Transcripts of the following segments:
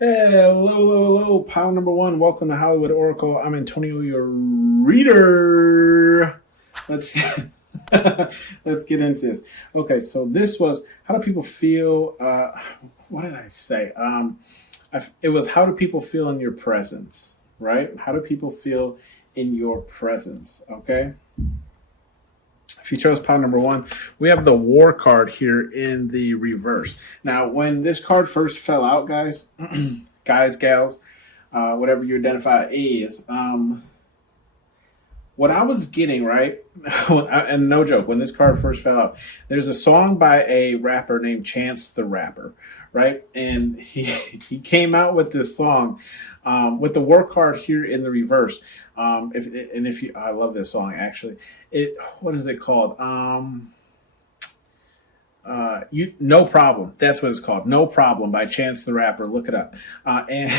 Hello, pile number one. Welcome to Hollywood Oracle. I'm Antonio, your reader. Let's let's get into this. Okay, so this was how do people feel? What did I say? It was how do people feel in your presence, right? How do people feel in your presence? Okay. If you chose pile number one, we have the war card here in the reverse. Now, when this card first fell out, guys, gals, whatever you identify as, what I was getting, right, and no joke, when this card first fell out, there's a song by a rapper named Chance the Rapper, right? And he came out with this song with the war card here in the reverse. I love this song actually. What is it called? No Problem. That's what it's called. No Problem by Chance the Rapper. Look it up. And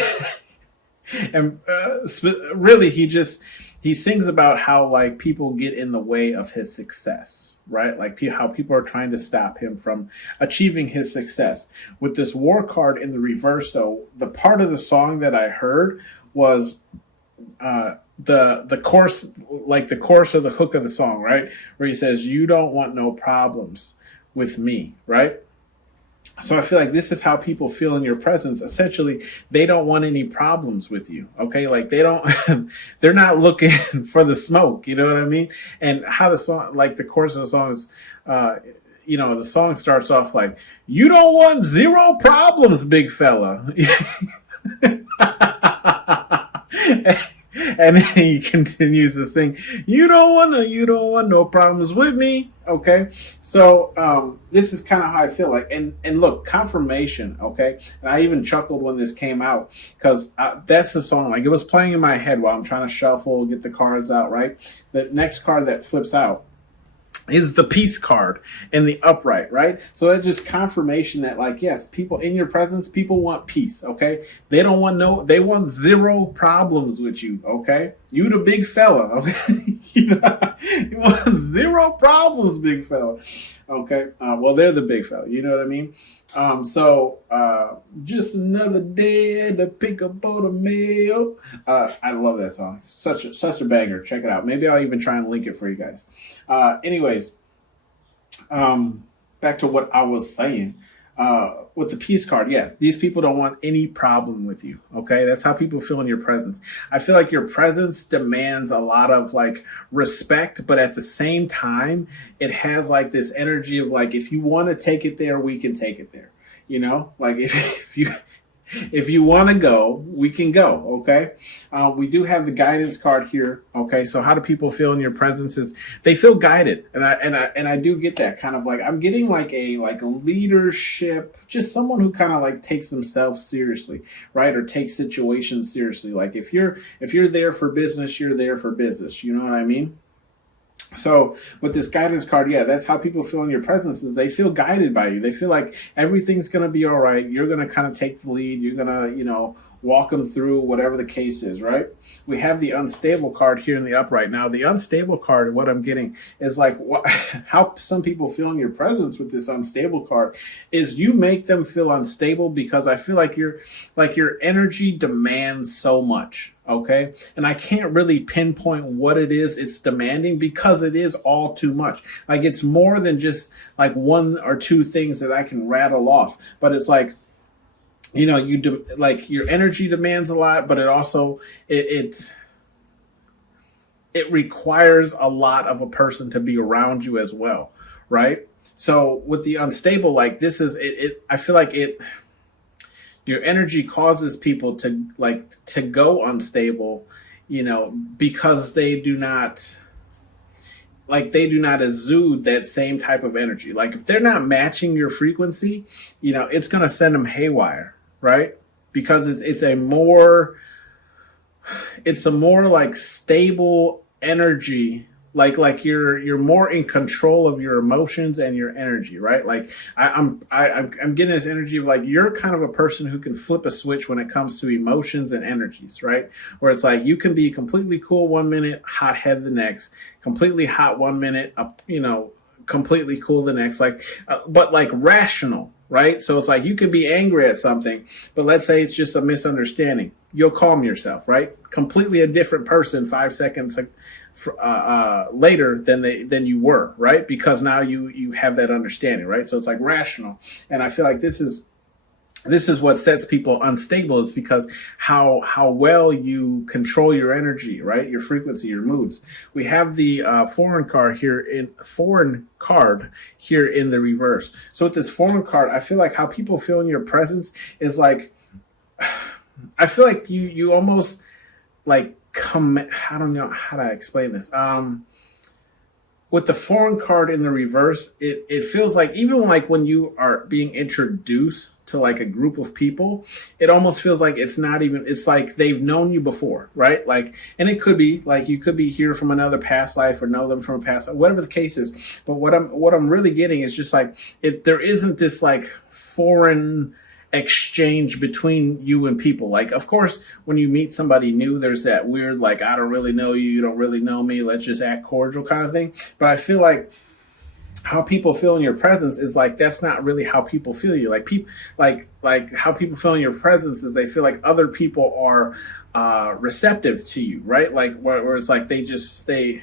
really he sings about how like people get in the way of his success, right? Like how people are trying to stop him from achieving his success. With this war card in the reverse, though, the part of the song that I heard was the chorus, like the chorus of the hook of the song, right, where he says, "You don't want no problems with me," right? So I feel like this is how people feel in your presence. Essentially, they don't want any problems with you. Okay. Like they don't, they're not looking for the smoke. You know what I mean? And how the song, like the chorus of the song is, the song starts off like, "You don't want zero problems, big fella." And then he continues to sing, you don't want no problems with me." Okay. So this is kind of how I feel like, and look, confirmation. Okay. And I even chuckled when this came out because that's the song. Like it was playing in my head while I'm trying to shuffle, get the cards out, right? The next card that flips out is the peace card in the upright, right? So that's just confirmation that, like, yes, people in your presence, people want peace, okay? They want zero problems with you, okay? You the big fella, okay? you want zero problems, big fella, okay? Well, they're the big fella, you know what I mean? Just another day to pick up all the mail. I love that song. It's such a banger. Check it out. Maybe I'll even try and link it for you guys. Anyways, back to what I was saying. With the peace card, yeah, these people don't want any problem with you. Okay, that's how people feel in your presence. I feel like your presence demands a lot of like respect, but at the same time, it has like this energy of like, if you want to take it there, we can take it there. You know, like if you want to go, we can go. Okay. We do have the guidance card here. Okay. So how do people feel in your presence? Is they feel guided. And I do get that kind of like, I'm getting like a leadership, just someone who kind of like takes themselves seriously, right? Or takes situations seriously. Like if you're there for business, you're there for business. You know what I mean? So with this guidance card, yeah, that's how people feel in your presence is they feel guided by you. They feel like everything's going to be all right. You're going to kind of take the lead. You're going to, walk them through whatever the case is, right? We have the unstable card here in the upright. Now, the unstable card, what I'm getting is like how some people feel in your presence with this unstable card is you make them feel unstable because I feel like your energy demands so much. Okay. And I can't really pinpoint what it is it's demanding because it is all too much. Like it's more than just like one or two things that I can rattle off, but it's like, like your energy demands a lot, but it also, it requires a lot of a person to be around you as well. Right. So with the unstable, like this is I feel like your energy causes people to go unstable, because they do not exude that same type of energy. Like if they're not matching your frequency, it's going to send them haywire, right? Because it's a more like stable energy. Like you're more in control of your emotions and your energy, right? Like I'm getting this energy of like you're kind of a person who can flip a switch when it comes to emotions and energies, right? Where it's like you can be completely cool one minute, hot head the next, completely hot one minute, completely cool the next, but like rational, right? So it's like you could be angry at something, but let's say it's just a misunderstanding. You'll calm yourself, right? Completely a different person 5 seconds later than you were, right? Because now you have that understanding, right? So it's like rational, and I feel like this is what sets people unstable. It's because how well you control your energy, right? Your frequency, your moods. We have the foreign card here in the reverse. So with this foreign card, I feel like how people feel in your presence is like, I feel like you almost like come. I don't know how to explain this. With the foreign card in the reverse, it feels like even like when you are being introduced to like a group of people, it almost feels like it's not even, it's like they've known you before, right? Like, and it could be like you could be here from another past life or know them from a past, whatever the case is. But what I'm really getting is just like there isn't this like foreign exchange between you and people. Like, of course, when you meet somebody new, there's that weird, like, I don't really know you, you don't really know me, let's just act cordial kind of thing. But I feel like how people feel in your presence is like, that's not really how people feel you. Like people, like how people feel in your presence is they feel like other people are receptive to you, right? Like where it's like they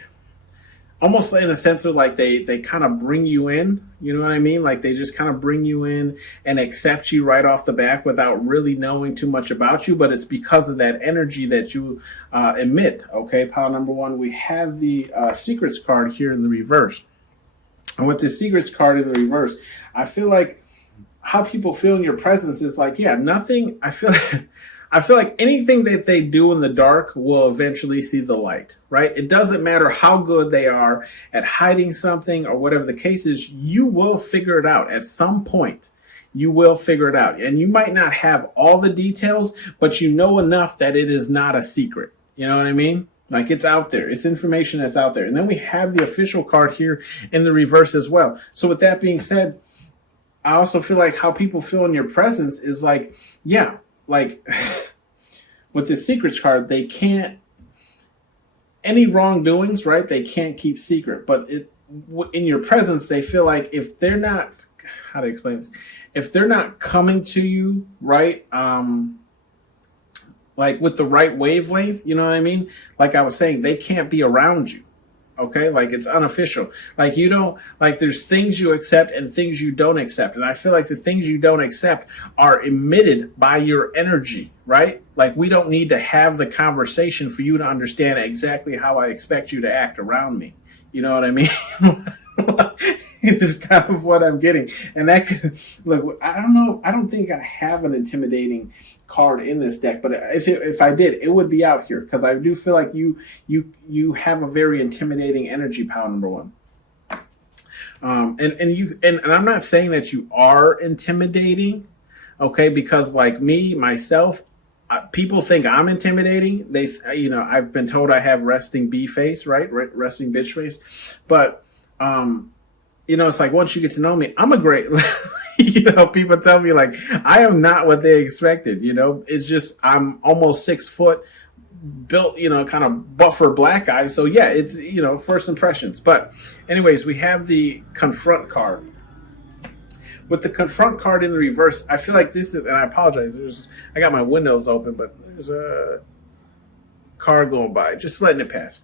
almost in a sense of like they kind of bring you in, you know what I mean? Like they just kind of bring you in and accept you right off the bat without really knowing too much about you, but it's because of that energy that you emit. Okay, pile number one, we have the secrets card here in the reverse. And with the secrets card in the reverse, I feel like how people feel in your presence is like, yeah, nothing. I feel like anything that they do in the dark will eventually see the light, right? It doesn't matter how good they are at hiding something or whatever the case is, you will figure it out at some point. You will figure it out. And you might not have all the details, but you know enough that it is not a secret. You know what I mean? Like it's out there. It's information that's out there. And then we have the official card here in the reverse as well. So with that being said, I also feel like how people feel in your presence is like, yeah, like with the secrets card, they can't, any wrongdoings, right? They can't keep secret. But in your presence, they feel like if they're not, how to explain this? If they're not coming to you, right? Like with the right wavelength, you know what I mean? Like I was saying, they can't be around you. Okay, like it's unofficial. Like you don't, like there's things you accept and things you don't accept. And I feel like the things you don't accept are emitted by your energy, right? Like we don't need to have the conversation for you to understand exactly how I expect you to act around me. You know what I mean? Is kind of what I'm getting. And that could, look, I don't know. I don't think I have an intimidating card in this deck, but if I did, it would be out here because I do feel like you have a very intimidating energy, pile number one. And I'm not saying that you are intimidating, okay? Because like me, myself, people think I'm intimidating. They, you know, I've been told I have resting bee face, right? Resting bitch face, but you know, it's like once you get to know me, I'm a great. You know, people tell me like I am not what they expected. You know, it's just I'm almost 6 foot, built, you know, kind of buffer black guy. So yeah, it's, you know, first impressions. But anyways, we have the confront card. With the confront card in the reverse, I feel like this is, and I apologize. I got my windows open, but there's a car going by, just letting it pass.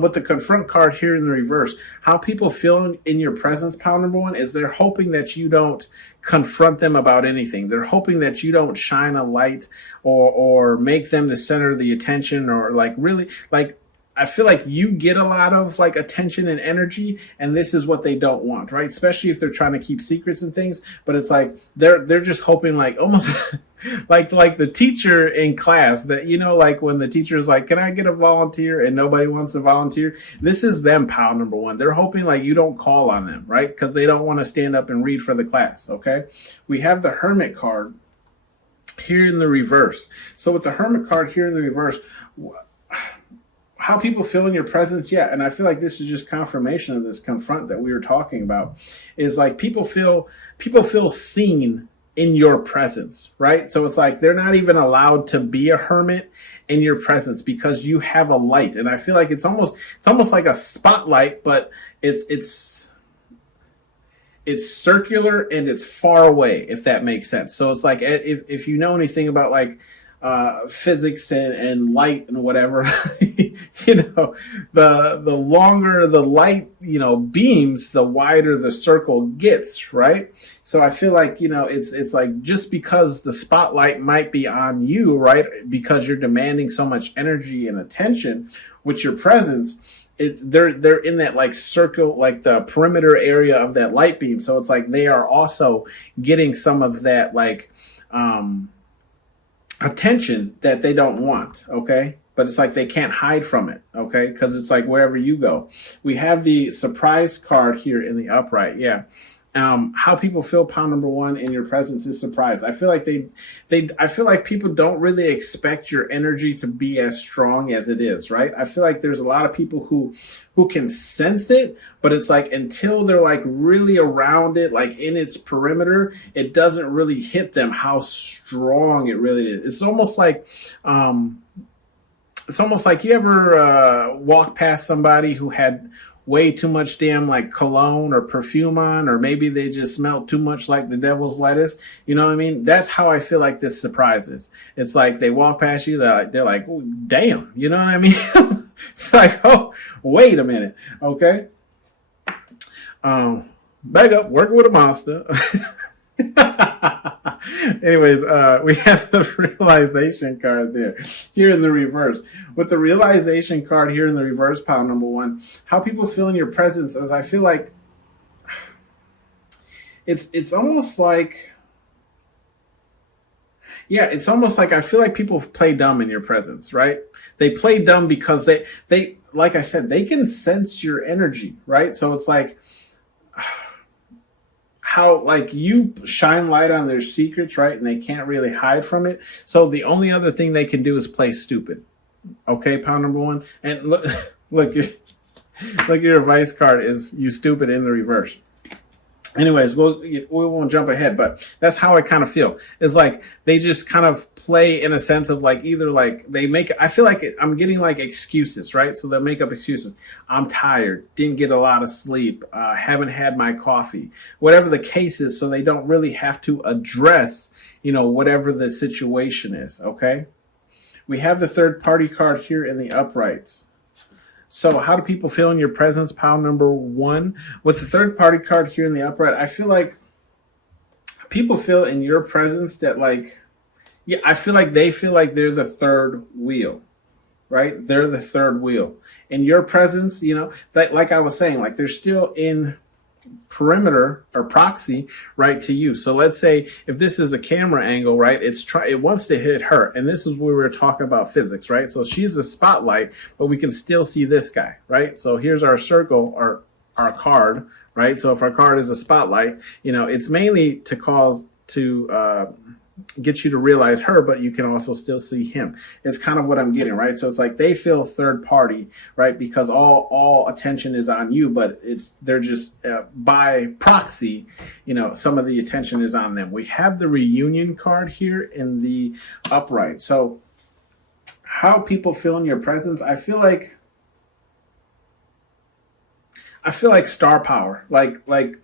With the confront card here in the reverse, how people feel in your presence, pile number one, is they're hoping that you don't confront them about anything. They're hoping that you don't shine a light or make them the center of the attention, or like really, like I feel like you get a lot of like attention and energy, and this is what they don't want, right? Especially if they're trying to keep secrets and things. But it's like they're just hoping, like almost like the teacher in class that, you know, like when the teacher is like, "Can I get a volunteer?" and nobody wants to volunteer. This is them, pile number one. They're hoping like you don't call on them, right? Because they don't want to stand up and read for the class. Okay, we have the Hermit card here in the reverse. So with the Hermit card here in the reverse, how people feel in your presence, yeah, and I feel like this is just confirmation of this confront that we were talking about, is like people feel seen in your presence, right? So it's like they're not even allowed to be a hermit in your presence because you have a light, and I feel like it's almost like a spotlight, but it's it's circular and it's far away, if that makes sense. So it's like, if you know anything about like physics and light and whatever, you know, the longer the light, you know, beams, the wider the circle gets, right? So I feel like, you know, it's like, just because the spotlight might be on you, right, because you're demanding so much energy and attention with your presence, they're in that like circle, like the perimeter area of that light beam. So it's like they are also getting some of that like attention that they don't want, okay? But it's like they can't hide from it, okay? Because it's like wherever you go. We have the surprise card here in the upright, yeah. How people feel, pile number one, in your presence is surprise. I feel like I feel like people don't really expect your energy to be as strong as it is, right? I feel like there's a lot of people who can sense it, but it's like until they're like really around it, like in its perimeter, it doesn't really hit them how strong it really is. It's almost like you ever walk past somebody who had way too much damn like cologne or perfume on, or maybe they just smelled too much like the devil's lettuce. You know what I mean? That's how I feel like this surprise is. It's like they walk past you, they're like, oh, damn, you know what I mean? It's like, oh, wait a minute, okay? Back up, working with a monster. Anyways, we have the realization card there here in the reverse. With the realization card here in the reverse, pile number one, how people feel in your presence, as I feel like it's almost like, yeah, it's almost like I feel like people play dumb in your presence, right? They play dumb because they like I said, they can sense your energy, right? So it's like how like you shine light on their secrets, right? And they can't really hide from it. So the only other thing they can do is play stupid. Okay, pile number one. And look, your advice card is you stupid in the reverse. Anyways, we won't jump ahead, but that's how I kind of feel. It's like they just kind of play in a sense of like either like they make, I feel like I'm getting like excuses, right? So they'll make up excuses. I'm tired, didn't get a lot of sleep, haven't had my coffee, whatever the case is. So they don't really have to address, you know, whatever the situation is. Okay. We have the third party card here in the uprights. So how do people feel in your presence, pile number one? With the third party card here in the upright, I feel like people feel in your presence that like, yeah, I feel like they feel like they're the third wheel, right? They're the third wheel. In your presence, you know, like I was saying, like they're still in perimeter or proxy right to you. So let's say if this is a camera angle, right, it wants to hit her, and this is where we're talking about physics, right? So she's the spotlight, but we can still see this guy, right? So here's our circle, our card, right? So if our card is a spotlight, you know, it's mainly to get you to realize her, but you can also still see him. It's kind of what I'm getting, right? So it's like they feel third party, right? Because all attention is on you, but they're just by proxy, you know, some of the attention is on them. We have the reunion card here in the upright. So how people feel in your presence, I feel like star power. Like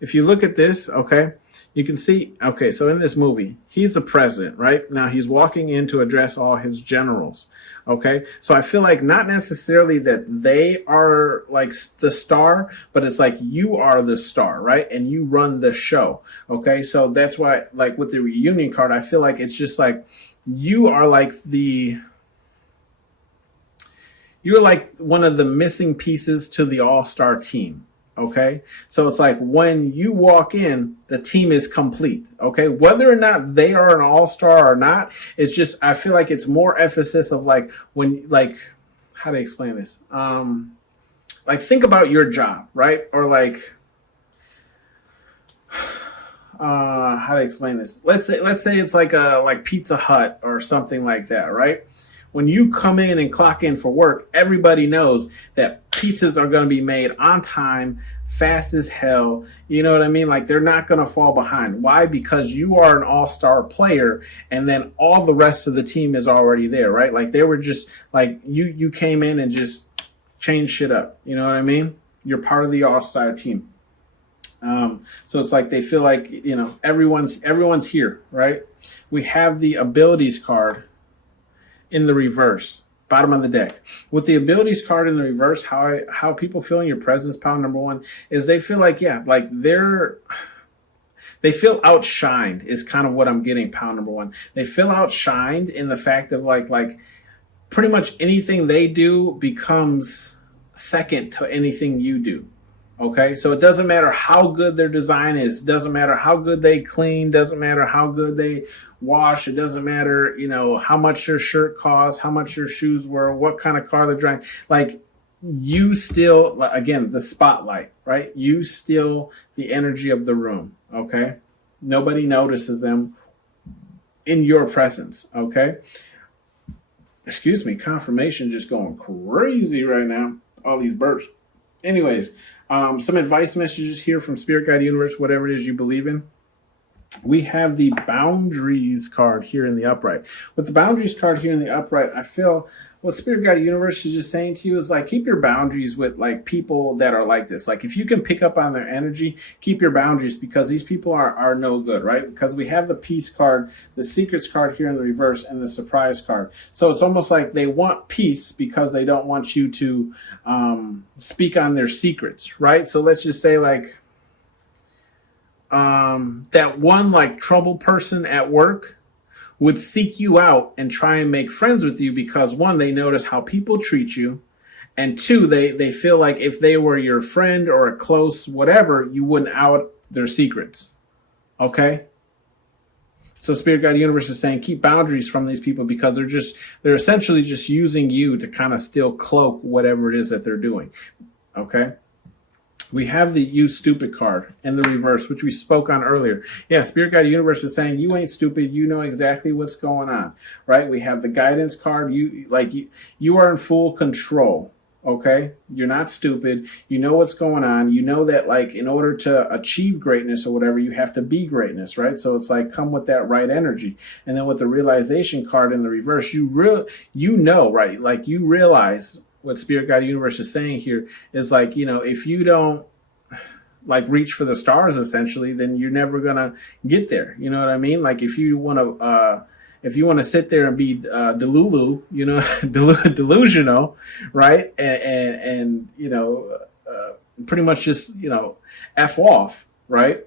if you look at this, okay, you can see, okay, so in this movie, he's the president, right? Now he's walking in to address all his generals, okay? So I feel like not necessarily that they are like the star, but it's like you are the star, right? And you run the show, okay? So that's why, like with the reunion card, I feel like it's just like you are like you're like one of the missing pieces to the all-star team. Okay, so it's like when you walk in, the team is complete. Okay, whether or not they are an all-star or not, it's just I feel like it's more emphasis of like when like how to explain this. Like think about your job, right? Or like how to explain this. Let's say it's like Pizza Hut or something like that, right? When you come in and clock in for work, everybody knows that pizzas are going to be made on time, fast as hell. You know what I mean? Like they're not going to fall behind. Why? Because you are an all-star player, and then all the rest of the team is already there, right? Like they were just like you came in and just changed shit up. You know what I mean? You're part of the all-star team. So it's like they feel like, everyone's here, right? We have the abilities card in the reverse, bottom of the deck. With the abilities card in the reverse, how people feel in your presence, pile number one, is they feel like, they feel outshined is kind of what I'm getting, pile number one. They feel outshined in the fact of like pretty much anything they do becomes second to anything you do. Okay, so it doesn't matter how good their design is, doesn't matter how good they clean, doesn't matter how good they wash, it doesn't matter, how much their shirt costs, how much their shoes were, what kind of car they're driving. Like, you still, again, the spotlight, right? You steal the energy of the room, okay? Nobody notices them in your presence, okay? Excuse me, confirmation just going crazy right now. All these burps. Anyways, some advice messages here from Spirit Guide Universe, whatever it is you believe in. We have the boundaries card here in the upright. With the boundaries card here in the upright, I feel what Spirit Guide Universe is just saying to you is like, keep your boundaries with like people that are like this. Like, if you can pick up on their energy, keep your boundaries, because these people are no good, right? Because we have the peace card, the secrets card here in the reverse, and the surprise card. So it's almost like they want peace because they don't want you to speak on their secrets, right? So let's just say like that one like trouble person at work would seek you out and try and make friends with you because, one, they notice how people treat you, and two, they feel like if they were your friend or a close whatever, you wouldn't out their secrets. Okay? So Spirit Guide Universe is saying keep boundaries from these people because they're essentially just using you to kind of still cloak whatever it is that they're doing. Okay? We have the you stupid card in the reverse, which we spoke on earlier. Yeah, Spirit Guide Universe is saying you ain't stupid. You know exactly what's going on, right? We have the guidance card. You are in full control. Okay, you're not stupid. You know what's going on. You know that like in order to achieve greatness or whatever, you have to be greatness, right? So it's like come with that right energy. And then with the realization card in the reverse, right? Like you realize. What Spirit Guide Universe is saying here is like, if you don't like reach for the stars, essentially, then you're never gonna get there. You know what I mean? Like if you want to sit there and be delulu, delusional, right? And pretty much just f off, right?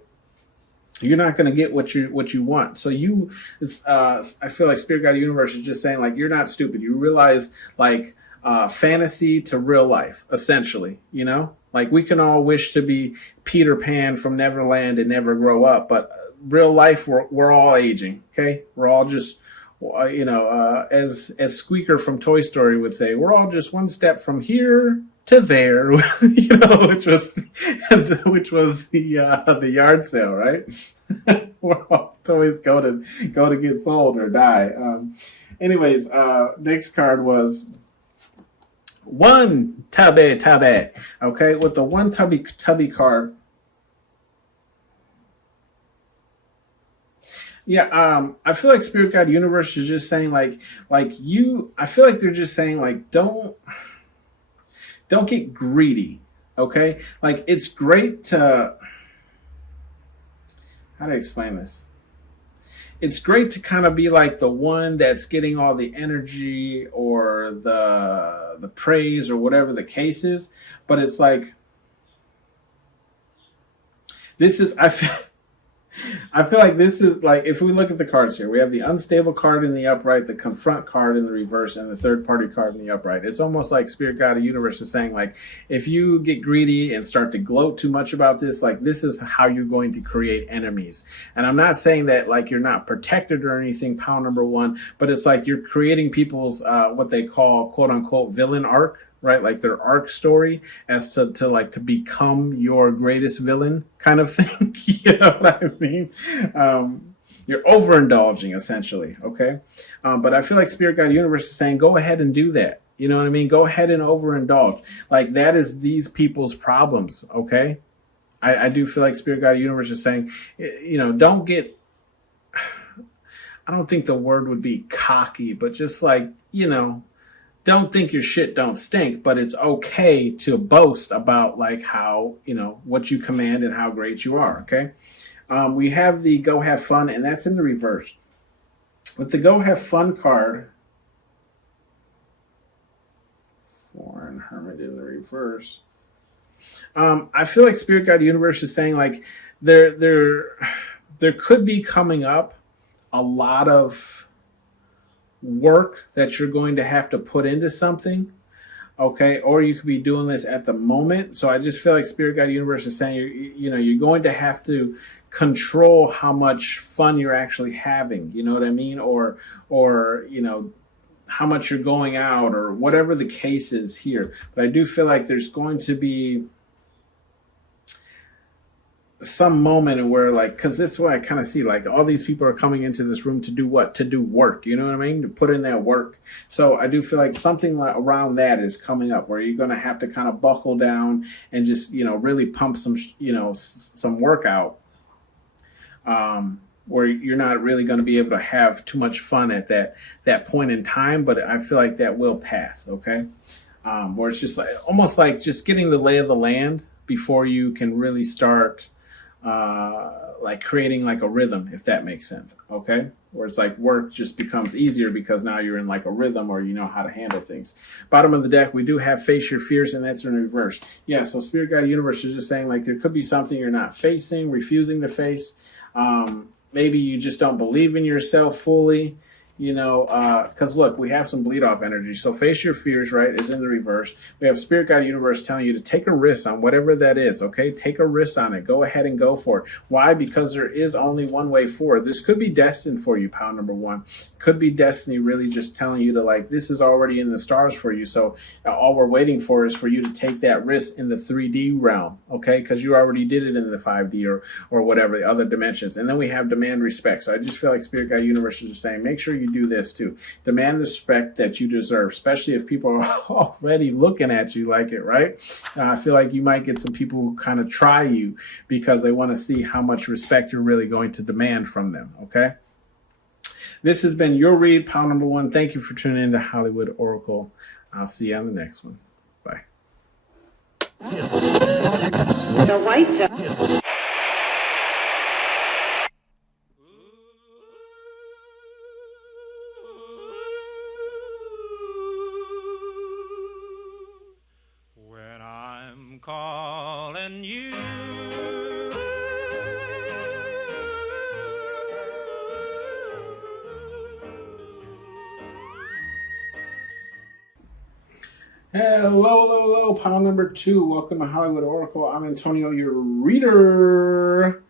You're not going to get what you want. So I feel like Spirit Guide Universe is just saying like you're not stupid. You realize like. Fantasy to real life, essentially, like we can all wish to be Peter Pan from Neverland and never grow up, but real life, we're all aging. Okay. We're all just, as Squeaker from Toy Story would say, we're all just one step from here to there, which was the yard sale, right? We're all always go to get sold or die. Anyways, next card was one tubby. Okay, with the one tubby card. Yeah, I feel like Spirit Guide Universe is just saying like you. I feel like they're just saying like don't get greedy. Okay, like it's great to. How do I explain this? It's great to kind of be like the one that's getting all the energy or the praise or whatever the case is, but it's like I feel like this is like, if we look at the cards here, we have the unstable card in the upright, the confront card in the reverse, and the third party card in the upright. It's almost like Spirit Guide Universe is saying like, if you get greedy and start to gloat too much about this, like this is how you're going to create enemies. And I'm not saying that like you're not protected or anything, pile number one, but it's like you're creating people's what they call quote unquote villain arc, right? Like their arc story as to become your greatest villain kind of thing. You know what I mean? You're overindulging essentially. Okay. But I feel like Spirit Guide Universe is saying, go ahead and do that. You know what I mean? Go ahead and overindulge. Like that is these people's problems. Okay. I do feel like Spirit Guide Universe is saying, don't get, I don't think the word would be cocky, but just like, don't think your shit don't stink, but it's okay to boast about like how, what you command and how great you are. Okay. We have the go have fun, and that's in the reverse. With the go have fun card, Foreign Hermit in the reverse. I feel like Spirit Guide Universe is saying like there could be coming up a lot of work that you're going to have to put into something, okay? Or you could be doing this at the moment. So I just feel like Spirit Guide Universe is saying you're going to have to control how much fun you're actually having. You know what I mean? Or how much you're going out, or whatever the case is here. But I do feel like there's going to be some moment where, like, because this is what I kind of see, like, all these people are coming into this room to do what? To do work, you know what I mean? To put in that work. So I do feel like something around that is coming up, where you're going to have to kind of buckle down and just, really pump some, some work out, where you're not really going to be able to have too much fun at that point in time. But I feel like that will pass, okay? Where it's just like, almost like just getting the lay of the land before you can really start like creating like a rhythm, if that makes sense, okay? Where it's like work just becomes easier because now you're in like a rhythm, or you know how to handle things. Bottom of the deck, we do have face your fears, and that's in reverse. Yeah, so Spirit Guide Universe is just saying like there could be something you're not facing, refusing to face. Maybe you just don't believe in yourself fully. Because look, we have some bleed off energy. So face your fears, right, is in the reverse. We have Spirit Guide Universe telling you to take a risk on whatever that is, okay? Take a risk on it. Go ahead and go for it. Why? Because there is only one way forward. This could be destined for you, pile number one. Could be destiny really just telling you to, like, this is already in the stars for you. So all we're waiting for is for you to take that risk in the 3D realm, okay? Because you already did it in the 5D or whatever, the other dimensions. And then we have demand respect. So I just feel like Spirit Guide Universe is just saying, make sure you do this too. Demand the respect that you deserve, especially if people are already looking at you like it, right? I feel like you might get some people who kind of try you because they want to see how much respect you're really going to demand from them, okay? This has been your read, pile number one. Thank you for tuning in to Hollywood Oracle. I'll see you on the next one. Bye. The white when I'm calling you. Hello, pile number two. Welcome to Hollywood Oracle. I'm Antonio, your reader.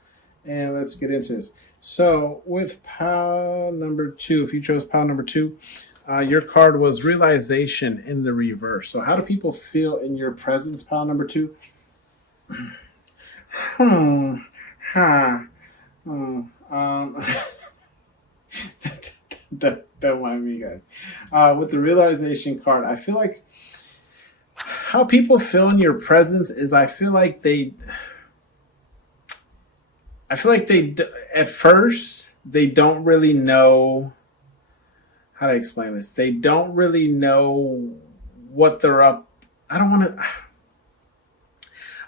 And let's get into this. So with pile number two, if you chose pile number two, your card was realization in the reverse. So how do people feel in your presence, pile number two? Don't mind me, guys. With the realization card, I feel like how people feel in your presence is I feel like they at first they don't really know how to explain this. They don't really know what they're up.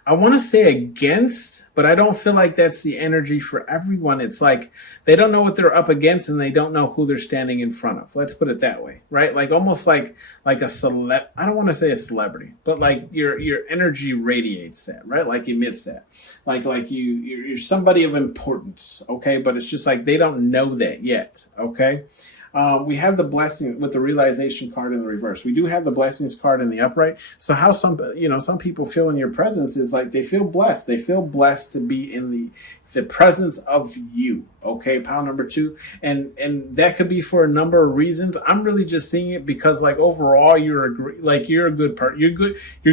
I want to say against, but I don't feel like that's the energy for everyone. It's like they don't know what they're up against, and they don't know who they're standing in front of. Let's put it that way, right? Like almost like a celeb. I don't want to say a celebrity, but like your energy radiates that, right? Like emits that. Like you're somebody of importance, okay? But it's just like they don't know that yet, okay? We have the blessing with the realization card in the reverse. We do have the blessings card in the upright. So how some people feel in your presence is like they feel blessed. They feel blessed to be in the presence of you. Okay, pile number two. And that could be for a number of reasons. I'm really just seeing it because like overall you're a good part. You're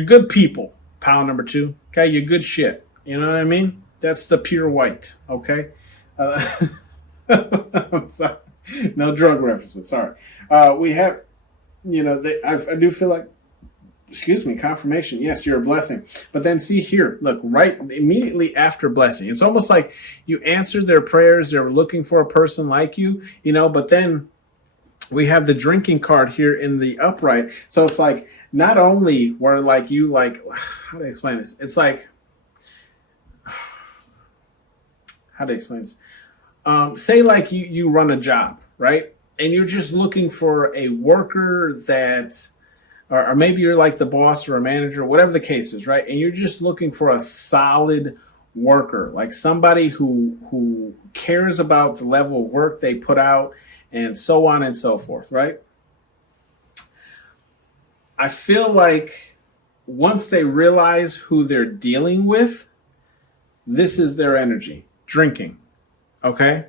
good people, pile number two. Okay, you're good shit. You know what I mean? That's the pure white. Okay. I'm sorry. No drug references. Sorry. We have, I do feel like, confirmation. Yes, you're a blessing. But then see here, look, right immediately after blessing. It's almost like you answered their prayers. They're looking for a person like you, but then We have the drinking card here in the upright. So it's like, not only where like you like, how do I explain this? It's like, how do I explain this? Say like you run a job, right? And you're just looking for a worker that, or maybe you're like the boss or a manager, whatever the case is, right? And you're just looking for a solid worker, like somebody who cares about the level of work they put out and so on and so forth, right? I feel like once they realize who they're dealing with, this is their energy, drinking, okay?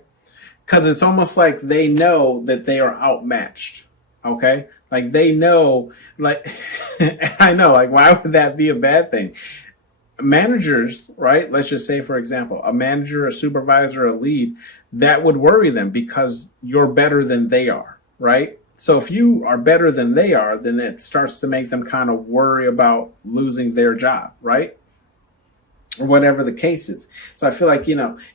Because it's almost like they know that they are outmatched, okay? Like they know, like, I know, like, why would that be a bad thing? Managers, right? Let's just say, for example, a manager, a supervisor, a lead, that would worry them because you're better than they are, right? So if you are better than they are, then it starts to make them kind of worry about losing their job, right? Or whatever the case is. So I feel like,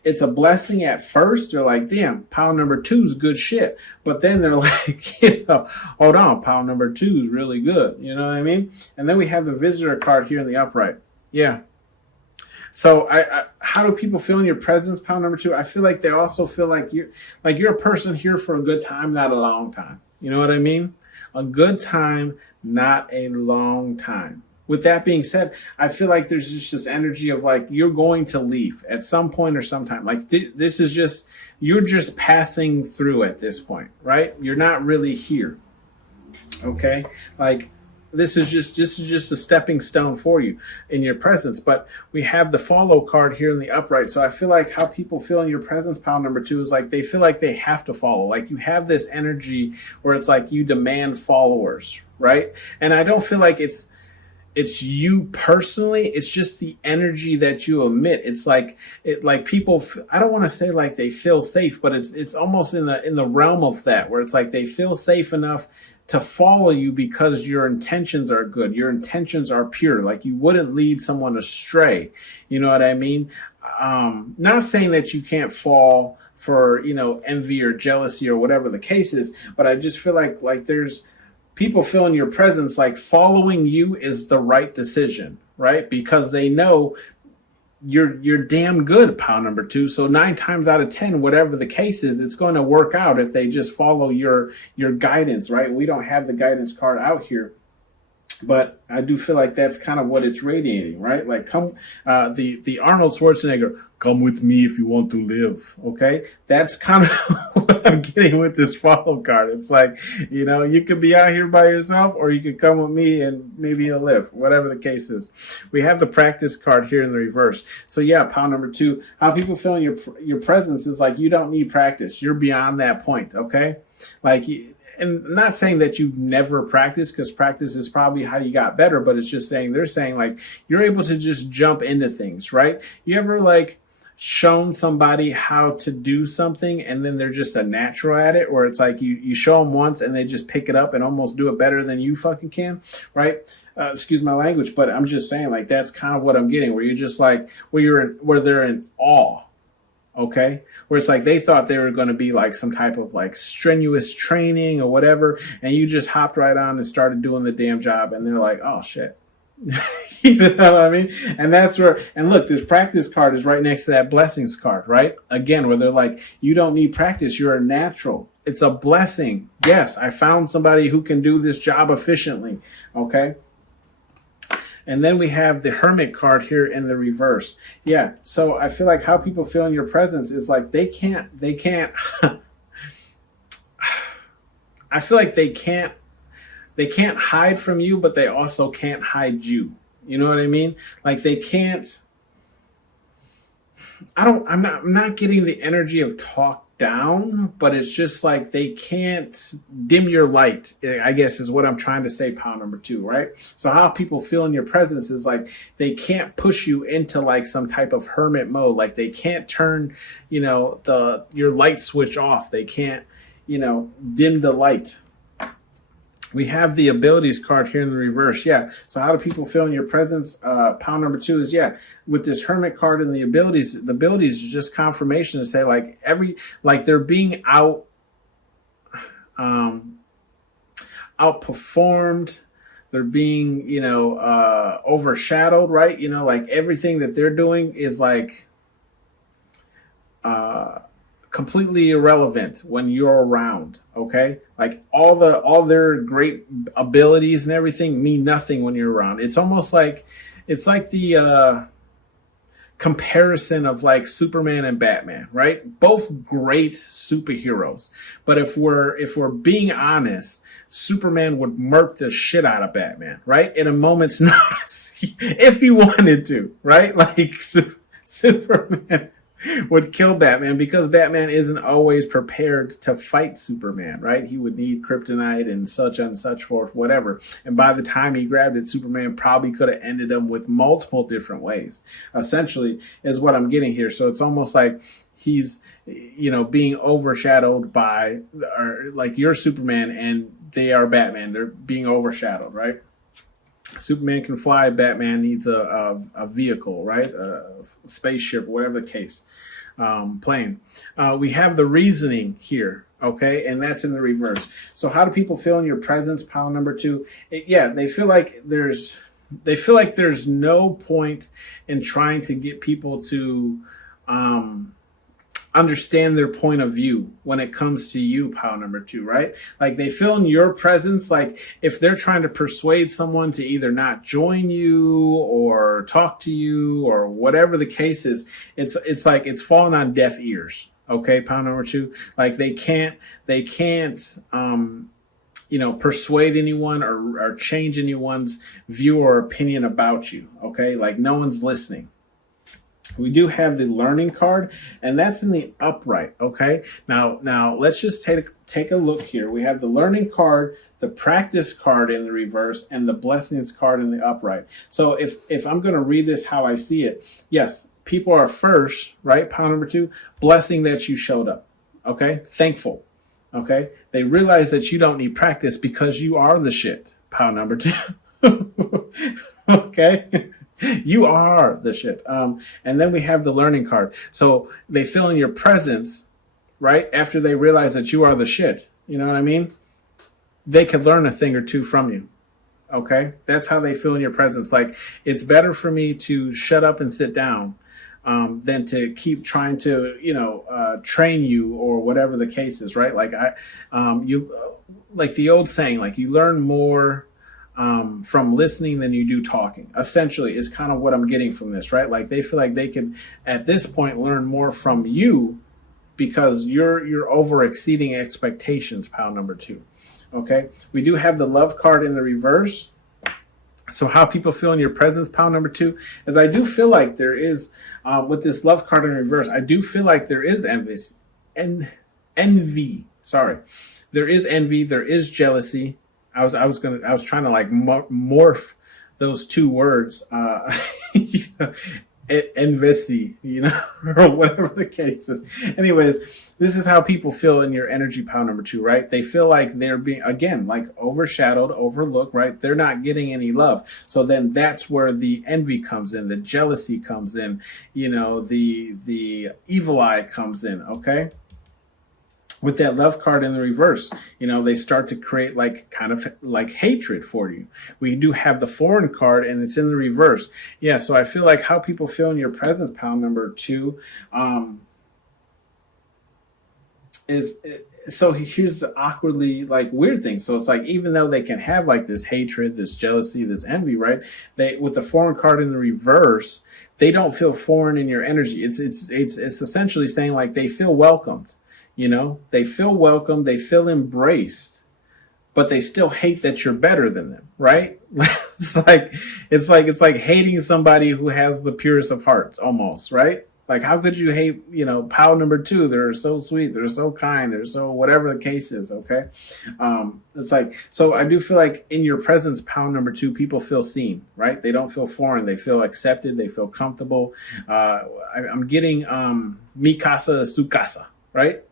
it's a blessing at first. They're like, damn, pile number 2 is good shit. But then they're like, hold on, pile number 2 is really good. You know what I mean? And then we have the visitor card here in the upright. Yeah. So how do people feel in your presence, pile number 2? I feel like they also feel like you're a person here for a good time, not a long time. You know what I mean? A good time, not a long time. With that being said, I feel like there's just this energy of like you're going to leave at some point or sometime. Like this is just, you're just passing through at this point, right? You're not really here. Okay? Like this is just a stepping stone for you in your presence. But we have the follow card here in the upright. So I feel like how people feel in your presence, pile number 2, is like they feel like they have to follow. Like you have this energy where it's like you demand followers, right? And I don't feel like it's you personally. It's just the energy that you emit. It's like people. I don't want to say like they feel safe, but it's almost in the realm of that, where it's like they feel safe enough to follow you because your intentions are good. Your intentions are pure. Like you wouldn't lead someone astray. You know what I mean? Not saying that you can't fall for envy or jealousy or whatever the case is, but I just feel like there's people feel in your presence like following you is the right decision, right? Because they know you're damn good, pile number 2. So 9 times out of 10, whatever the case is, it's going to work out if they just follow your guidance, right? We don't have the guidance card out here, but I do feel like that's kind of what it's radiating, right? Like come, the Arnold Schwarzenegger, come with me if you want to live. Okay. That's kind of what I'm getting with this follow card. It's like, you could be out here by yourself or you could come with me and maybe you'll live, whatever the case is. We have the practice card here in the reverse. So yeah, pile number 2, how people feel in your presence is like, you don't need practice. You're beyond that point. Okay. Like, and not saying that you never practice, because practice is probably how you got better, but it's just saying, they're saying like, you're able to just jump into things, right? You ever like shown somebody how to do something and then they're just a natural at it, or it's like you show them once and they just pick it up and almost do it better than you fucking can, right? Excuse my language, but I'm just saying like, that's kind of what I'm getting, where you're just like, where they're in awe. Okay, where it's like they thought they were going to be like some type of like strenuous training or whatever, and you just hopped right on and started doing the damn job, and they're like, oh shit. You know what I mean? And that's where, and look, this practice card is right next to that blessings card, right? Again, where they're like, you don't need practice, you're a natural. It's a blessing. Yes, I found somebody who can do this job efficiently. Okay. And then we have the Hermit card here in the reverse. Yeah, so I feel like how people feel in your presence is like they can't I feel like they can't hide from you, but they also can't hide you. You know what I mean? Like they can't, I'm not getting the energy of talk down, but it's just like they can't dim your light, I guess is what I'm trying to say, pile number 2, right? So how people feel in your presence is like they can't push you into like some type of hermit mode. Like they can't turn, your light switch off. They can't, dim the light. We have the abilities card here in the reverse. Yeah. So how do people feel in your presence? Pile number 2 is, yeah, with this Hermit card and the abilities is just confirmation to say like they're being out. outperformed. They're being, overshadowed, right? Like everything that they're doing is like completely irrelevant when you're around. Okay, like all their great abilities and everything mean nothing when you're around. It's almost like the comparison of like Superman and Batman, right? Both great superheroes. But if we're being honest, Superman would murk the shit out of Batman, right? In a moment's notice, if he wanted to, right? Like Superman would kill Batman because Batman isn't always prepared to fight Superman, right? He would need kryptonite and such forth, whatever. And by the time he grabbed it, Superman probably could have ended him with multiple different ways, essentially, is what I'm getting here. So it's almost like he's, being overshadowed by, or like you're Superman and they are Batman. They're being overshadowed, right? Superman can fly. Batman needs a vehicle, right? A spaceship, whatever the case, plane. We have the reasoning here, okay, and that's in the reverse. So how do people feel in your presence? Pile number 2. They feel like there's no point in trying to get people to understand their point of view when it comes to you, pile number 2, right? Like they feel in your presence, like if they're trying to persuade someone to either not join you or talk to you or whatever the case is, it's like it's falling on deaf ears. Okay, pile number 2. Like they can't persuade anyone or change anyone's view or opinion about you. Okay, like no one's listening. We do have the learning card, and that's in the upright. Okay. Now let's just take a look here. We have the learning card, the practice card in the reverse, and the blessings card in the upright. So if I'm going to read this how I see it, yes, people are first, right? Pile number 2, blessing that you showed up. Okay. Thankful. Okay. They realize that you don't need practice because you are the shit. Pile number 2. Okay. You are the shit. And then we have the learning card. So they feel in your presence, right? After they realize that you are the shit. You know what I mean? They could learn a thing or two from you. Okay? That's how they feel in your presence. Like, it's better for me to shut up and sit down than to keep trying to, train you or whatever the case is, right? Like like the old saying, like you learn more from listening than you do talking, essentially, is kind of what I'm getting from this, right? Like they feel like they can, at this point, learn more from you because you're over exceeding expectations, pile number 2. Okay. We do have the love card in the reverse. So how people feel in your presence, pile number 2, is I do feel like there is, with this love card in reverse, I do feel like there is envy. Sorry. There is envy. There is jealousy. I was trying to like morph those two words, envy, or whatever the case is. Anyways, this is how people feel in your energy, pile number 2, right? They feel like they're being, again, like overshadowed, overlooked, right? They're not getting any love. So then that's where the envy comes in, the jealousy comes in, the evil eye comes in, okay? With that love card in the reverse, they start to create like kind of like hatred for you. We do have the foreign card and it's in the reverse. Yeah. So I feel like how people feel in your presence, pile number 2, so here's the awkwardly like weird thing. So it's like, even though they can have like this hatred, this jealousy, this envy, right? With the foreign card in the reverse, they don't feel foreign in your energy. It's essentially saying like they feel welcomed. They feel welcome, they feel embraced, but they still hate that you're better than them, right? It's like hating somebody who has the purest of hearts, almost, right? Like, how could you hate, pile number 2? They're so sweet, they're so kind, they're so whatever the case is, okay? It's like, so I do feel like in your presence, pile number 2, people feel seen, right? They don't feel foreign, they feel accepted, they feel comfortable. I'm getting mi casa es tu casa, right?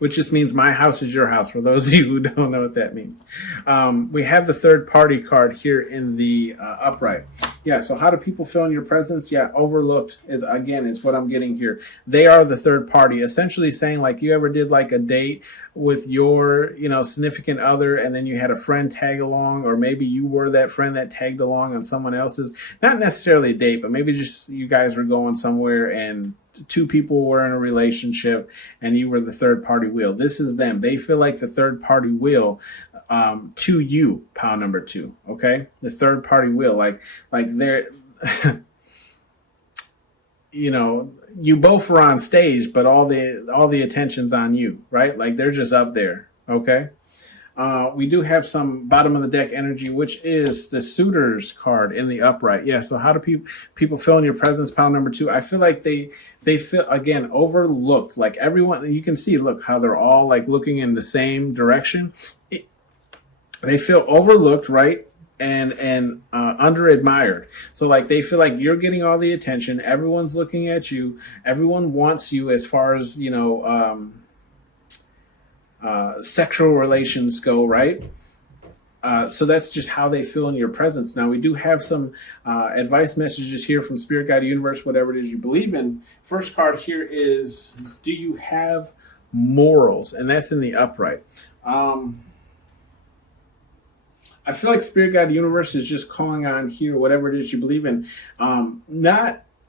Which just means my house is your house, for those of you who don't know what that means. We have the third party card here in the upright. Yeah, so how do people feel in your presence? Yeah, overlooked is what I'm getting here. They are the third party, essentially saying like you ever did like a date with your, significant other, and then you had a friend tag along, or maybe you were that friend that tagged along on someone else's, not necessarily a date, but maybe just you guys were going somewhere and two people were in a relationship and you were the third party wheel. This is them. They feel like the third party wheel to you, pile number 2. Okay, the third party wheel, like they're, you both were on stage, but all the attention's on you, right? Like they're just up there. Okay. We do have some bottom of the deck energy, which is the suitors card in the upright. Yeah. So how do people feel in your presence? Pile number 2. I feel like they feel, again, overlooked. Like everyone, you can see, look how they're all like looking in the same direction. They feel overlooked, right? And under admired. So like they feel like you're getting all the attention. Everyone's looking at you. Everyone wants you as far as, sexual relations go, right? So that's just how they feel in your presence. Now, we do have some advice messages here from Spirit Guide Universe, whatever it is you believe in. First card here is, do you have morals? And that's in the upright. I feel like Spirit Guide Universe is just calling on here, whatever it is you believe in.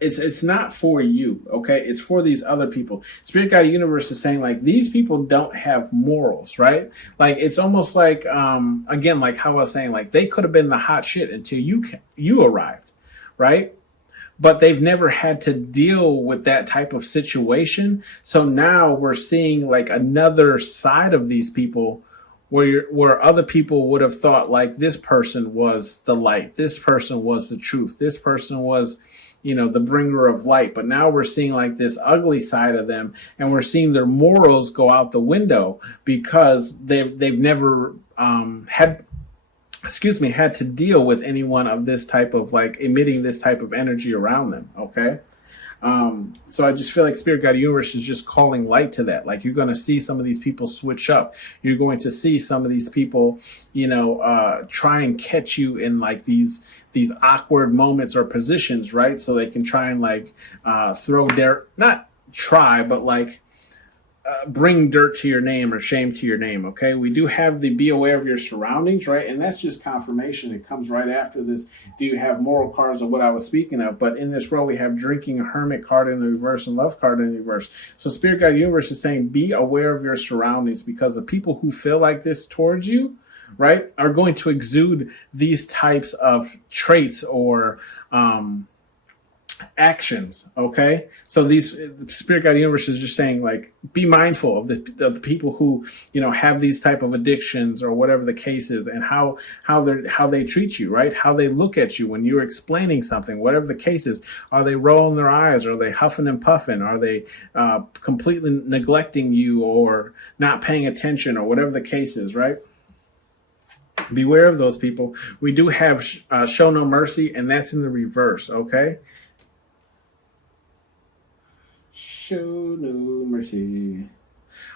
It's not for you, okay? It's for these other people. Spirit Guide Universe is saying like these people don't have morals, right? Like it's almost like again, like how I was saying, like they could have been the hot shit until you arrived, right? But they've never had to deal with that type of situation. So now we're seeing like another side of these people where other people would have thought like this person was the light, this person was the truth, this person was, the bringer of light. But now we're seeing like this ugly side of them, and we're seeing their morals go out the window because they've never had to deal with anyone of this type of like emitting this type of energy around them. Okay. So I just feel like Spirit Guide Universe is just calling light to that. Like you're going to see some of these people switch up. You're going to see some of these people, try and catch you in like these awkward moments or positions, right? So they can try and like throw dirt, not try, but like bring dirt to your name or shame to your name. Okay, we do have the be aware of your surroundings, right? And that's just confirmation. It comes right after this. Do you have moral cards of what I was speaking of? But in this row, we have drinking, a hermit card in the reverse, and love card in the reverse. So Spirit Guide Universe is saying be aware of your surroundings, because the people who feel like this towards you, right, are going to exude these types of traits or actions. Okay, so these Spirit Guide Universe is just saying like be mindful of the people who have these type of addictions or whatever the case is, and how they treat you, right? How they look at you when you're explaining something, whatever the case is. Are they rolling their eyes? Are they huffing and puffing? Are they completely neglecting you or not paying attention, or whatever the case is, right? Beware of those people. We do have show no mercy, and that's in the reverse. Okay. Show no mercy.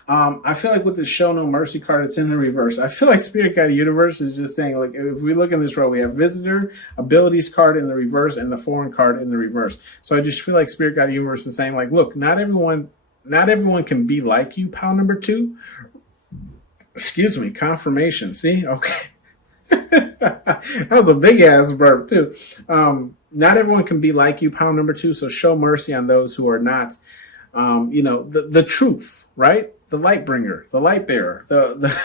I feel like with the show no mercy card, it's in the reverse. I feel like Spirit Guide Universe is just saying, like, if we look in this row, we have visitor, abilities card in the reverse, and the foreign card in the reverse. So I just feel like Spirit Guide Universe is saying, like, look, not everyone can be like you, pile number 2. Excuse me, confirmation. See? Okay. That was a big ass burp too. Not everyone can be like you, pile number 2. So show mercy on those who are not, the truth, right? The light bringer, the light bearer, the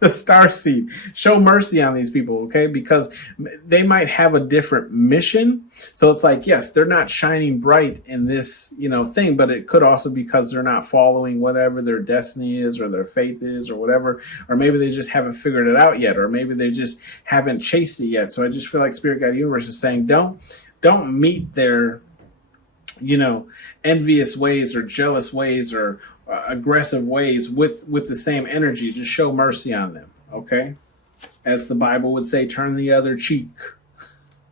the star seed. Show mercy on these people, okay? Because they might have a different mission. So it's like, yes, they're not shining bright in this, thing, but it could also be because they're not following whatever their destiny is or their faith is or whatever. Or maybe they just haven't figured it out yet. Or maybe they just haven't chased it yet. So I just feel like Spirit Guide Universe is saying, don't meet their, envious ways or jealous ways or aggressive ways with the same energy. Just show mercy on them, okay? As the Bible would say, turn the other cheek.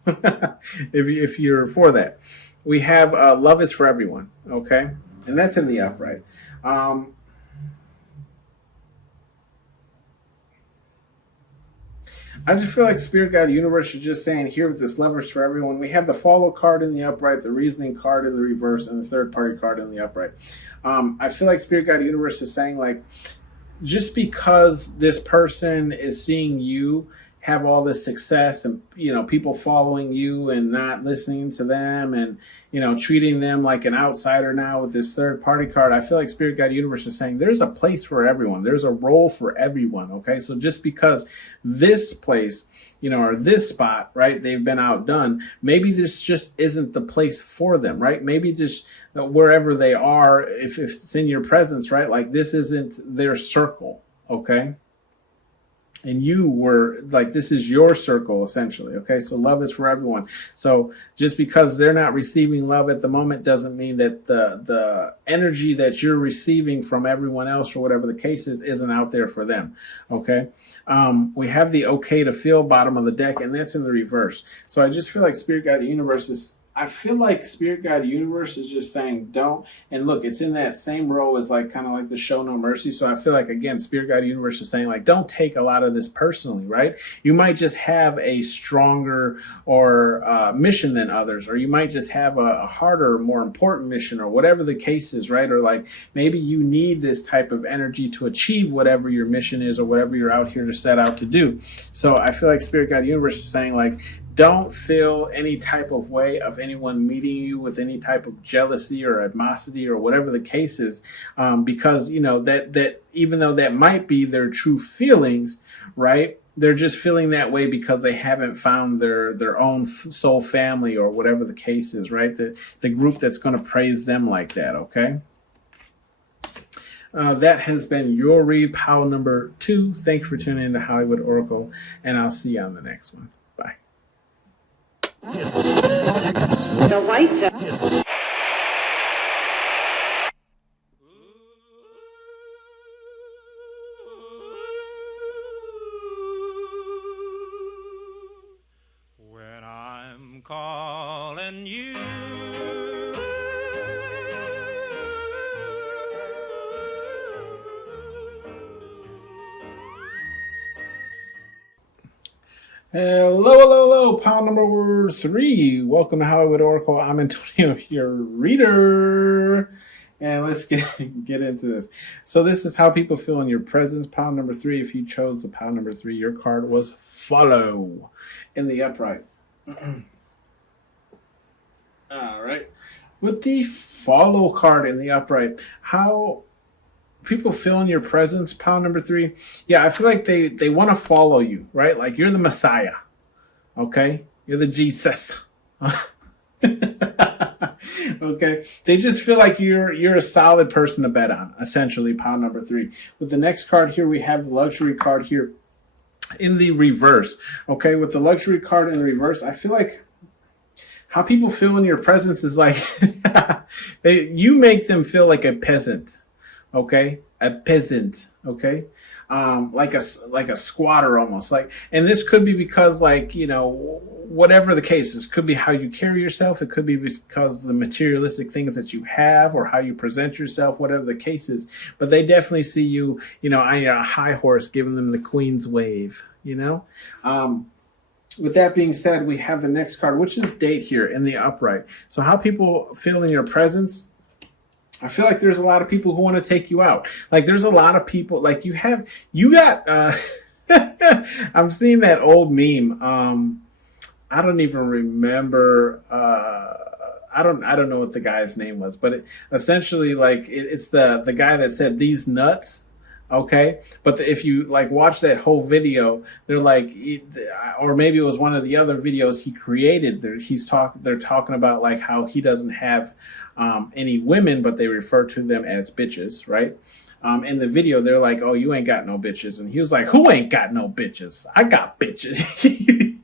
if you're for that. We have love is for everyone, okay? And that's in the upright. I just feel like Spirit Guide Universe is just saying here with this Lovers for Everyone, we have the Follow card in the upright, the Reasoning card in the reverse, and the Third Party card in the upright. I feel like Spirit Guide Universe is saying like, just because this person is seeing you have all this success and, you know, people following you and not listening to them and, you know, treating them like an outsider now with this third party card, I feel like Spirit Guide Universe is saying there's a place for everyone. There's a role for everyone. Okay. So just because this place, you know, or this spot, right, they've been outdone, maybe this just isn't the place for them, right? Maybe just wherever they are, if it's in your presence, right, like this isn't their circle. Okay. And you were like, this is your circle essentially. Okay. So love is for everyone. So just because they're not receiving love at the moment doesn't mean that the energy that you're receiving from everyone else or whatever the case is isn't out there for them. Okay. We have the okay to feel bottom of the deck, and that's in the reverse. So I just feel like Spirit Guide Universe is, I feel like Spirit Guide Universe is just saying don't, and look, it's in that same row as like kind of like the Show No Mercy. So I feel like, again, Spirit Guide Universe is saying like, don't take a lot of this personally, right? You might just have a stronger or mission than others, or you might just have a harder, more important mission, or whatever the case is, right? Or like maybe you need this type of energy to achieve whatever your mission is or whatever you're out here to set out to do. So I feel like Spirit Guide Universe is saying like, don't feel any type of way of anyone meeting you with any type of jealousy or animosity or whatever the case is, because, you know, that even though that might be their true feelings, right, they're just feeling that way because they haven't found their own soul family or whatever the case is, right, the group that's going to praise them like that, okay? That has been your read, pile number 2. Thanks for tuning in to Hollywood Oracle, and I'll see you on the next one. Bye. The White Zone. When I'm calling you, Hello, pile number 3. Welcome to Hollywood Oracle. I'm Antonio, your reader. And let's get into this. So this is how people feel in your presence. Pile number 3. If you chose the pile number 3, your card was Follow in the upright. All right. With the Follow card in the upright, how people feel in your presence, pile number 3. Yeah, I feel like they want to follow you, right? Like you're the Messiah. Okay? You're the Jesus. Okay? They just feel like you're a solid person to bet on, essentially, pile number 3. With the next card here, we have the luxury card here in the reverse. Okay? With the luxury card in the reverse, I feel like how people feel in your presence is like you make them feel like a peasant. Okay, a peasant. Okay, like a squatter almost. Like, and this could be because, like, you know, whatever the case is, could be how you carry yourself. It could be because of the materialistic things that you have or how you present yourself. Whatever the case is, but they definitely see you, you know, on a high horse, giving them the Queen's wave. You know. With that being said, we have the next card, which is Date here in the upright. So how people feel in your presence. I feel like there's a lot of people who want to take you out. Like there's a lot of people, like you got, I'm seeing that old meme. I don't even remember, I don't know what the guy's name was, but essentially like it's the guy that said these nuts. Okay. But if you like watch that whole video, they're like, or maybe it was one of the other videos he created. They're talking about like how he doesn't have any women, but they refer to them as bitches, right? In the video, they're like, oh, you ain't got no bitches. And he was like, who ain't got no bitches? I got bitches. You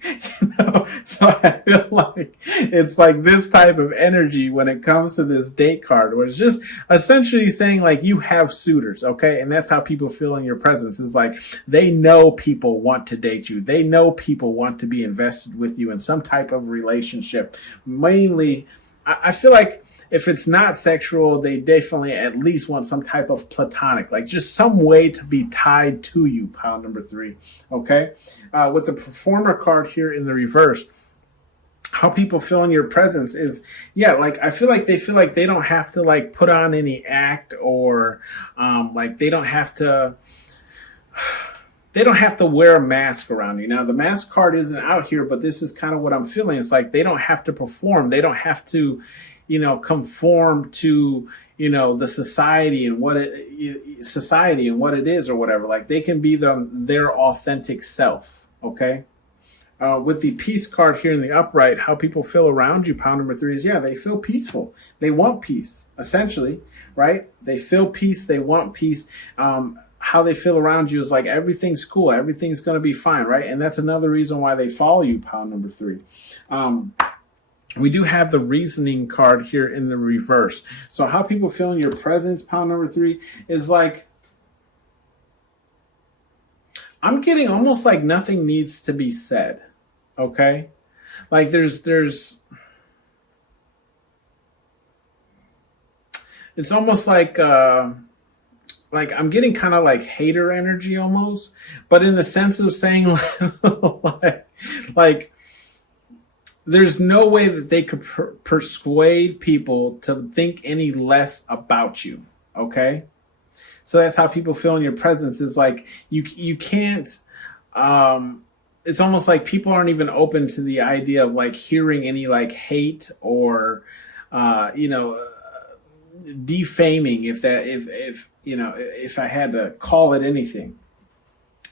know? So I feel like it's like this type of energy when it comes to this date card, where it's just essentially saying like you have suitors, okay? And that's how people feel in your presence. Is like they know people want to date you. They know people want to be invested with you in some type of relationship. Mainly, I feel like if it's not sexual, they definitely at least want some type of platonic, like just some way to be tied to you, pile number 3. Okay. With the performer card here in the reverse, how people feel in your presence is, like I feel like they don't have to like put on any act, or like they don't have to wear a mask around you. Now the mask card isn't out here, but this is kind of what I'm feeling. It's like they don't have to perform. They don't have to, conform to, the society and what it is or whatever. Like they can be their authentic self. Okay. With the peace card here in the upright, how people feel around you, pile number 3 is, they feel peaceful. They want peace, essentially, right? They feel peace. They want peace. How they feel around you is like everything's cool. Everything's going to be fine, right? And that's another reason why they follow you, pile number 3. We do have the reasoning card here in the reverse. So how people feel in your presence, pile number 3, is like, I'm getting almost like nothing needs to be said. Okay? Like there's it's almost like I'm getting kind of like hater energy almost, but in the sense of saying like there's no way that they could persuade people to think any less about you. Okay? So that's how people feel in your presence. Is like you can't. It's almost like people aren't even open to the idea of like hearing any like hate or, defaming. If I had to call it anything.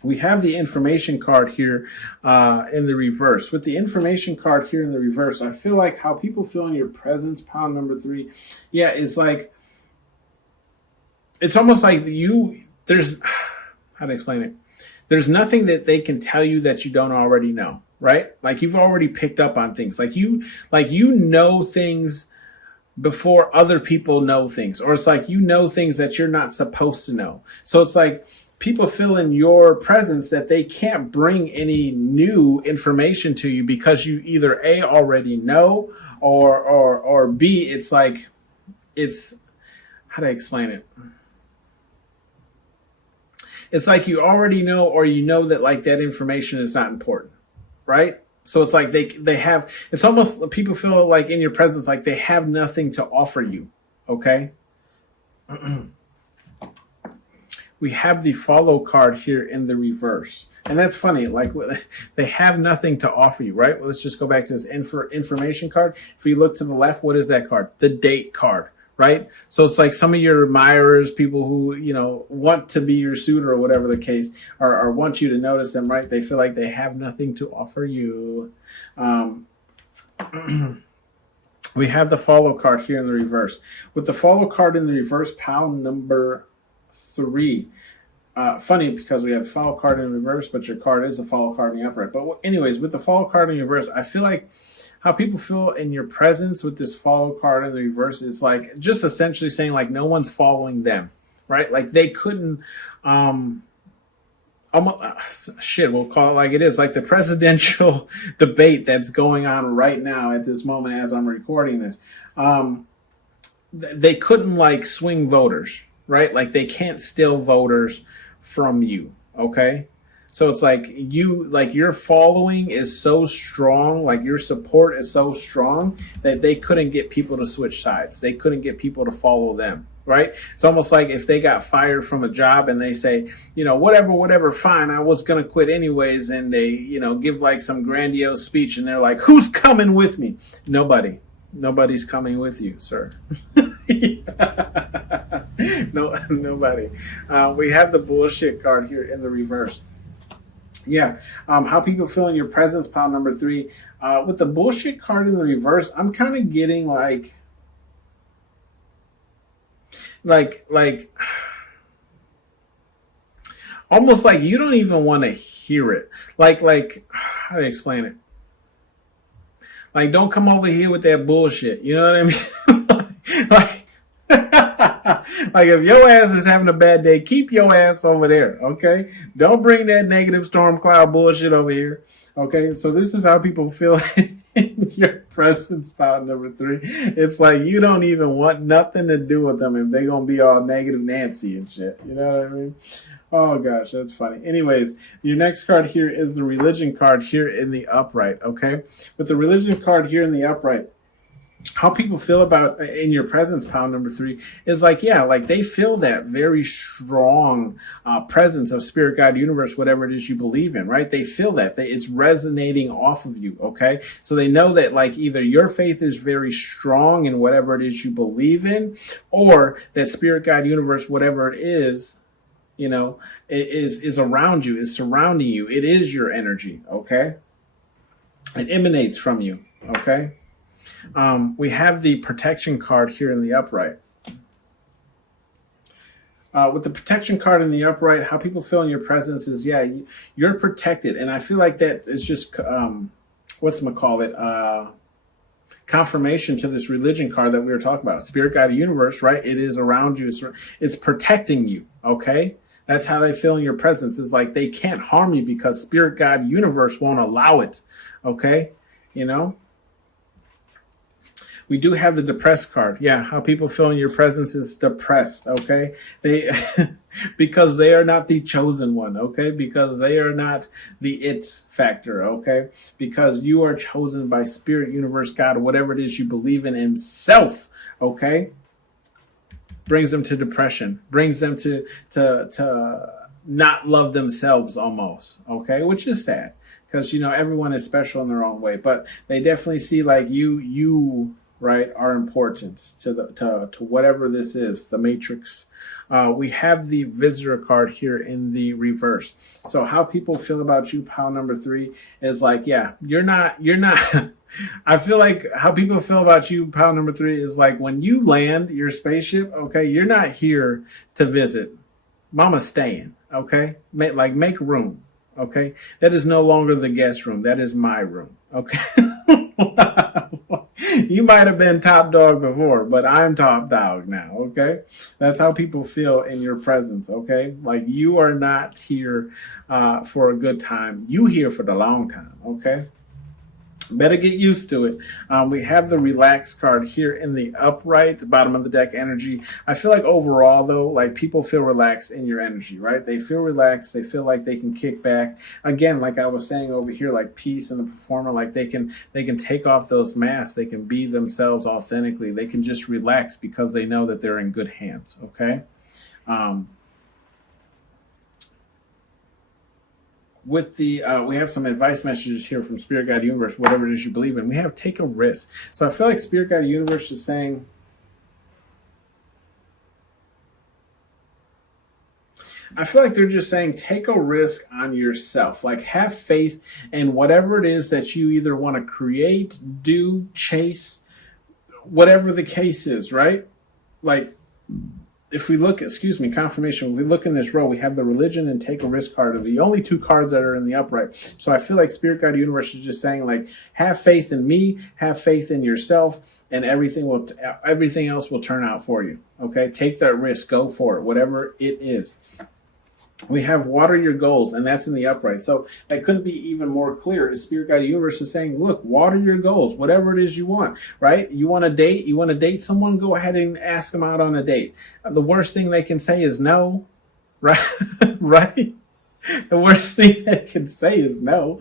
We have the information card here in the reverse. With the information card here in the reverse, I feel like how people feel in your presence, pile number 3, it's like. It's almost like there's, how to explain it? There's nothing that they can tell you that you don't already know, right? Like you've already picked up on things. Like you know things before other people know things. Or it's like things that you're not supposed to know. So it's like people feel in your presence that they can't bring any new information to you because you either A, already know, or B, it's like, it's, how to explain it? It's like you already know, or that like that information is not important, right? So it's like they have, it's almost, people feel like in your presence, like they have nothing to offer you. Okay. We have the follow card here in the reverse. And that's funny. Like they have nothing to offer you, right? Well, let's just go back to this information card. If you look to the left, what is that card? The date card. Right? So it's like some of your admirers, people who, want to be your suitor or whatever the case, or want you to notice them, right? They feel like they have nothing to offer you. We have the follow card here in the reverse. With the follow card in the reverse, pile number 3. Funny because we have follow card in reverse, but your card is a follow card in the upright. But anyways, with the follow card in reverse, I feel like how people feel in your presence with this follow card in the reverse is like just essentially saying like no one's following them, right? Like they couldn't, we'll call it like it is, like the presidential debate that's going on right now at this moment as I'm recording this. They couldn't like swing voters, right? Like they can't steal voters from you. Okay. So it's like your following is so strong, like your support is so strong that they couldn't get people to switch sides. They couldn't get people to follow them, right? It's almost like if they got fired from a job and they say, whatever, fine, I was going to quit anyways. And they, give like some grandiose speech and they're like, who's coming with me? Nobody's coming with you, sir. No, nobody. We have the bullshit card here in the reverse. How people feel in your presence, pile number 3. With the bullshit card in the reverse, I'm kind of getting like almost like you don't even want to hear it. Like how do I explain it? Like, don't come over here with that bullshit. You know what I mean? Like if your ass is having a bad day, keep your ass over there, okay? Don't bring that negative storm cloud bullshit over here, okay? So this is how people feel in your presence, pile number 3. It's like you don't even want nothing to do with them if they're gonna be all negative Nancy and shit. You know what I mean? Oh gosh, that's funny. Anyways, your next card here is the religion card here in the upright. Okay, with the religion card here in the upright, how people feel about in your presence, pile number 3, is like, yeah, like they feel that very strong presence of spirit, God, universe, whatever it is you believe in, right? They feel that it's resonating off of you. Okay, so they know that like either your faith is very strong in whatever it is you believe in, or that spirit, God, universe, whatever it is, you know, is around you, is surrounding you. It is your energy. Okay, it emanates from you. Okay. We have the protection card here in the upright. With the protection card in the upright, how people feel in your presence is, yeah, you're protected. And I feel like that is just, confirmation to this religion card that we were talking about. Spirit, guide, universe, right? It is around you. It's protecting you, okay? That's how they feel in your presence. It's like they can't harm you because spirit, God, universe won't allow it, okay? You know? We do have the depressed card. Yeah, how people feel in your presence is depressed, okay? They because they are not the chosen one, okay? Because they are not the it factor, okay? Because you are chosen by spirit, universe, God, whatever it is you believe in himself, okay? Brings them to depression, brings them to not love themselves almost, okay? Which is sad because, you know, everyone is special in their own way, but they definitely see like you right, are important to whatever this is, the matrix. We have the visitor card here in the reverse. So how people feel about you, pile number 3, is like, yeah, you're not I feel like how people feel about you, pile number 3, is like when you land your spaceship, okay, you're not here to visit. Mama's staying, okay? Make room, okay? That is no longer the guest room. That is my room, okay? You might have been top dog before, but I'm top dog now, okay? That's how people feel in your presence, okay? Like you are not here for a good time. You here for the long time, okay? Better get used to it. We have the relax card here in the upright, bottom of the deck energy. I feel like overall, though, like people feel relaxed in your energy, right? They feel relaxed. They feel like they can kick back. Again, like I was saying over here, like peace and the performer, like they can take off those masks. They can be themselves authentically. They can just relax because they know that they're in good hands, okay? With the we have some advice messages here from Spirit Guide Universe, whatever it is you believe in. We have take a risk. So I feel like Spirit Guide Universe is saying, I feel like they're just saying take a risk on yourself. Like have faith in whatever it is that you either want to create, do, chase, whatever the case is, right? Like if we look, confirmation, if we look in this row, we have the religion and take a risk card are the only 2 cards that are in the upright. So I feel like Spirit Guide Universe is just saying like, have faith in me, have faith in yourself, and everything else will turn out for you. Okay. Take that risk, go for it, whatever it is. We have water your goals, and that's in the upright. So that couldn't be even more clear. As Spirit Guide Universe is saying, look, water your goals, whatever it is you want, right? You want to date someone, go ahead and ask them out on a date. The worst thing they can say is no, right? Right? The worst thing they can say is no.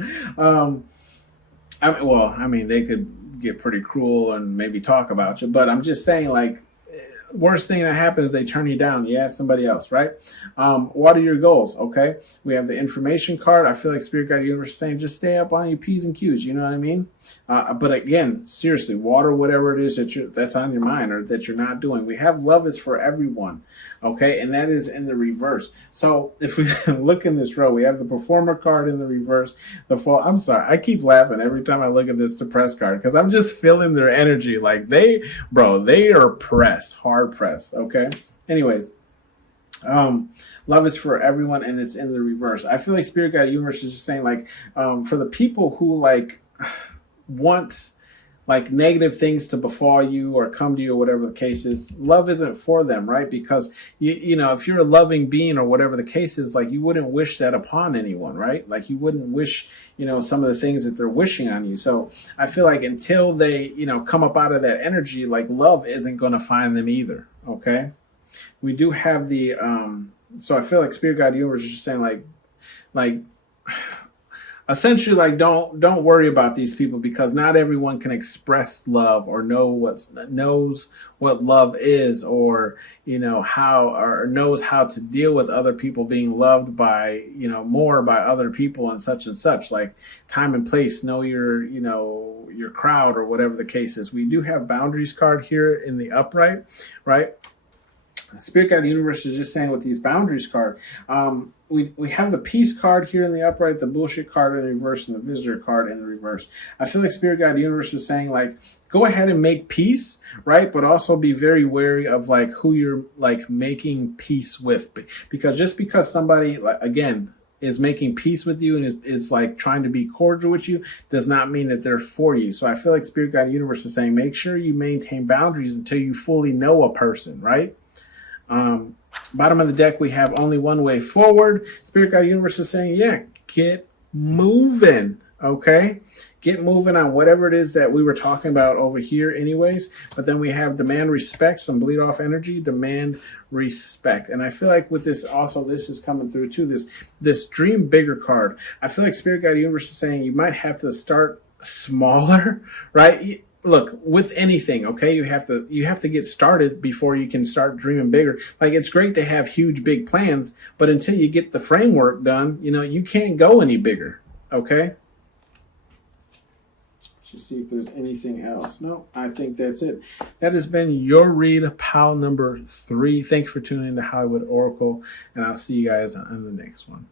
They could get pretty cruel and maybe talk about you, but I'm just saying, like, worst thing that happens is they turn you down. You ask somebody else, right? What are your goals? Okay. We have the information card. I feel like Spirit Guide Universe is saying just stay up on your P's and Q's. You know what I mean? But again, seriously, water whatever it is that's on your mind or that you're not doing. We have love is for everyone. Okay. And that is in the reverse. So if we look in this row, we have the performer card in the reverse. I'm sorry. I keep laughing every time I look at this depressed card because I'm just feeling their energy. Like they are pressed, hard pressed. Okay. Anyways, love is for everyone, and it's in the reverse. I feel like Spirit Guide Universe is just saying, like, for the people who like want like negative things to befall you or come to you or whatever the case is, love isn't for them, right? Because you know, if you're a loving being or whatever the case is, like you wouldn't wish that upon anyone, right? Like you wouldn't wish, you know, some of the things that they're wishing on you. So I feel like until they, you know, come up out of that energy, like love isn't going to find them either. Okay. We do have the, so I feel like Spirit Guide Universe is just saying like, essentially, like don't worry about these people, because not everyone can express love or knows what love is, or you know how, or knows how to deal with other people being loved by, you know, more by other people and such. Like time and place, know your, you know, your crowd or whatever the case is. We do have boundaries card here in the upright, right? Spirit Guide Universe is just saying with these boundaries card, we have the peace card here in the upright, the bullshit card in the reverse, and the visitor card in the reverse. I feel like Spirit Guide Universe is saying like, go ahead and make peace, right? But also be very wary of like who you're like making peace with, because just because somebody, like, again, is making peace with you and is like trying to be cordial with you does not mean that they're for you. So I feel like Spirit Guide Universe is saying make sure you maintain boundaries until you fully know a person, right? Bottom of the deck, we have only one way forward. Spirit Guide Universe is saying, yeah, get moving, okay? Get moving on whatever it is that we were talking about over here anyways. But then we have demand respect, some bleed off energy, demand respect. And I feel like with this also, this is coming through too, this dream bigger card. I feel like Spirit Guide Universe is saying you might have to start smaller, right? Look, with anything, okay, you have to get started before you can start dreaming bigger. Like it's great to have huge, big plans, but until you get the framework done, you know, you can't go any bigger. Okay. Let's see if there's anything else. No, I think that's it. That has been your read, pal number 3. Thanks for tuning in to Hollywood Oracle, and I'll see you guys on the next one.